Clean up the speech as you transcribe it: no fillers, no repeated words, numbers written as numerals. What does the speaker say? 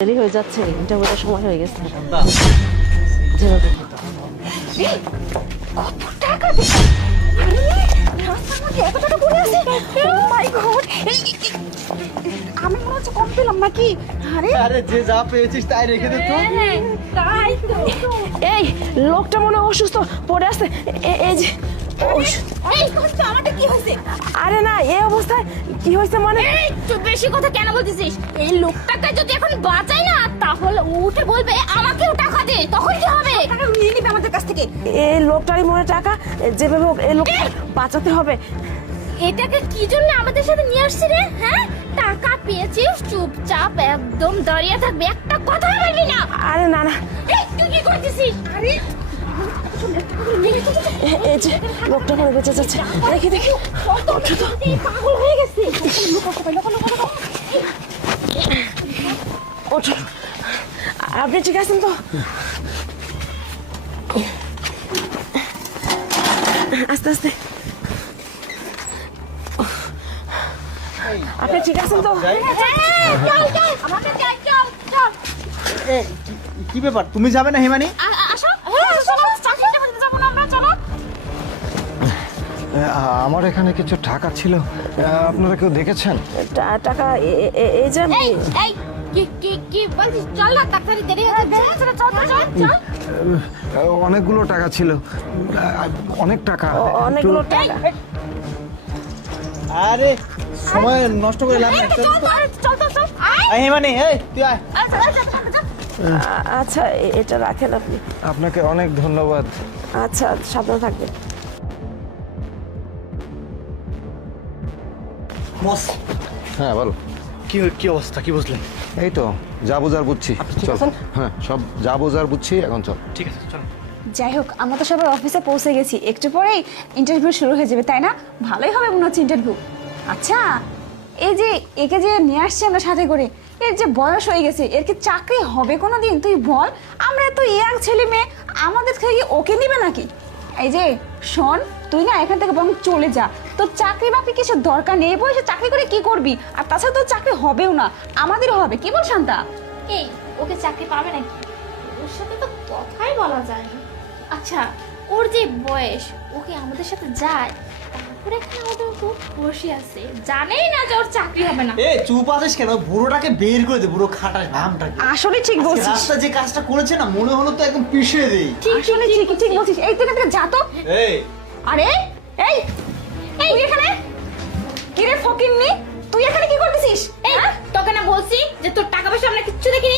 দেরি হয়ে যাচ্ছে, ইন্টারভিউটার সময় হয়ে গেছে। কত টাকা দিচ্ছি রাস্তার মধ্যে এত টাকা পড়ে আছে। ও মাই গড, আমি মনে হচ্ছে কম পেলাম নাকি? আরে যে যা পেয়েছিস তাই রেখে দে তো। তাই তো। এই লোকটা মনে হয় অসুস্থ পড়ে আছে। এই যে আমারটা কি হয়েছে? আরে না, এই অবস্থায় কি হয়েছে মানে? তুই বেশি কথা কেন বলতেছিস? এই লোকটাকে যদি এখন বাঁচাই না তাহলে উঠে বলবে আমাকেও টাকা দে, তখন কি হবে? টাকা নিয়ে নিবে আমাদের কাছ থেকে। এই লোকটারই মনে টাকা, যেভাবে হোক এই লোকটা বাঁচাতে হবে। এটাকে কি জন্য আমাদের সাথে নিয়ে আসছি রে? হ্যাঁ, টাকা পেয়েছিস, চুপচাপ একদম দাঁড়িয়ে থাকবি, একটা কথা বলবি না। আরে না না, এই তুই কি করতেছিস? আরে এই যে লোকটা মনে বেঁচে যাচ্ছে, দেখি দেখি। পাগল হয়ে গেছে। ওঠো, আপনি ঠিক আছেন তো? আস্তে আস্তে। আপনি ঠিক আছেন তো? চল চল, আমাদের যাই, চল চল। এ, কি ব্যাপার, তুমি যাবে না হিমানি? আসো, চাকরিটা করতে যাবো না আমরা, চলো। আমার এখানে কিছু টাকা ছিল, আপনারা কেউ দেখেছেন? টাকা এই যে এই এই কি কি কি বলছিস? চল না, তাড়াতাড়ি দেরি হয়ে যাচ্ছে। চল চল চল। অনেকগুলো টাকা ছিল, অনেক টাকা। অনেকগুলো একটু- টাকা। আরে সময় নষ্ট করে লাভ নাই। চল চল চল। আয় হিমানি, এই তুই আয়। আচ্ছা, এটা রাখেন আপনি। আপনাকে অনেক ধন্যবাদ। আচ্ছা, সাবধানে থাকবেন। বস, হ্যাঁ বলো। কি অবস্থা, কি বুঝলেন? এই তো যা বোঝার বুঝছি। ঠিক চল, আছেন? হ্যাঁ সব যা বোঝার বুঝছি, এখন চল। ঠিক আছে, চলো। যাই হোক, আমরা তো সবাই অফিসে পৌঁছে গেছি, একটু পরেই ইন্টারভিউ শুরু হয়ে যাবে, তাই না? ভালোই হবে মনে হচ্ছে ইন্টারভিউ। আচ্ছা, এই যে একে যে নিয়ে আসছি আমরা সাথে করে, এর যে বয়স হয়ে গেছে, এর কি চাকরি হবে কোনো দিন? তুই বল, আমরা এত ইয়াং ছেলে মেয়ে, আমাদের থেকে কি ওকে নিবে নাকি? এই যে শোন, তুই না এখান থেকে বরং চলে যা, তোর চাকরি বাকরি কিছু দরকার নেই, এই বয়সে চাকরি করে কি করবি? আর তাছাড়া তোর চাকরি হবেও না, আমাদেরও হবে। কি বল শান্তা? এই ওকে চাকরি পাবে নাকি? ওর সাথে তো কথাই বলা যায় না। আচ্ছা, ওর যে বয়স, ওকে আমাদের সাথে যায়, তারপরে এখানে আমাদের উপর বসে আছে, জানেই না যে ওর চাকরি হবে না। এ চুপ আছিস কেন? বুড়োটাকে বের করে দে, বুড়ো খাটাস ভামটাকে। আসলে ঠিক বলছিস, রাস্তা যে কাজটা করেছে না, মনে হলো তো একদম পিষে দেই। আসলে ঠিক বলছিস। এই তুই এখান থেকে যা তো। এই আরে এই তুই এখানে কি রে ফকিন্নি, তুই এখানে কি করতেছিস? এই তোকে না বলছি যে তোর টাকা পয়সা আমরা কিচ্ছু দেখিনি।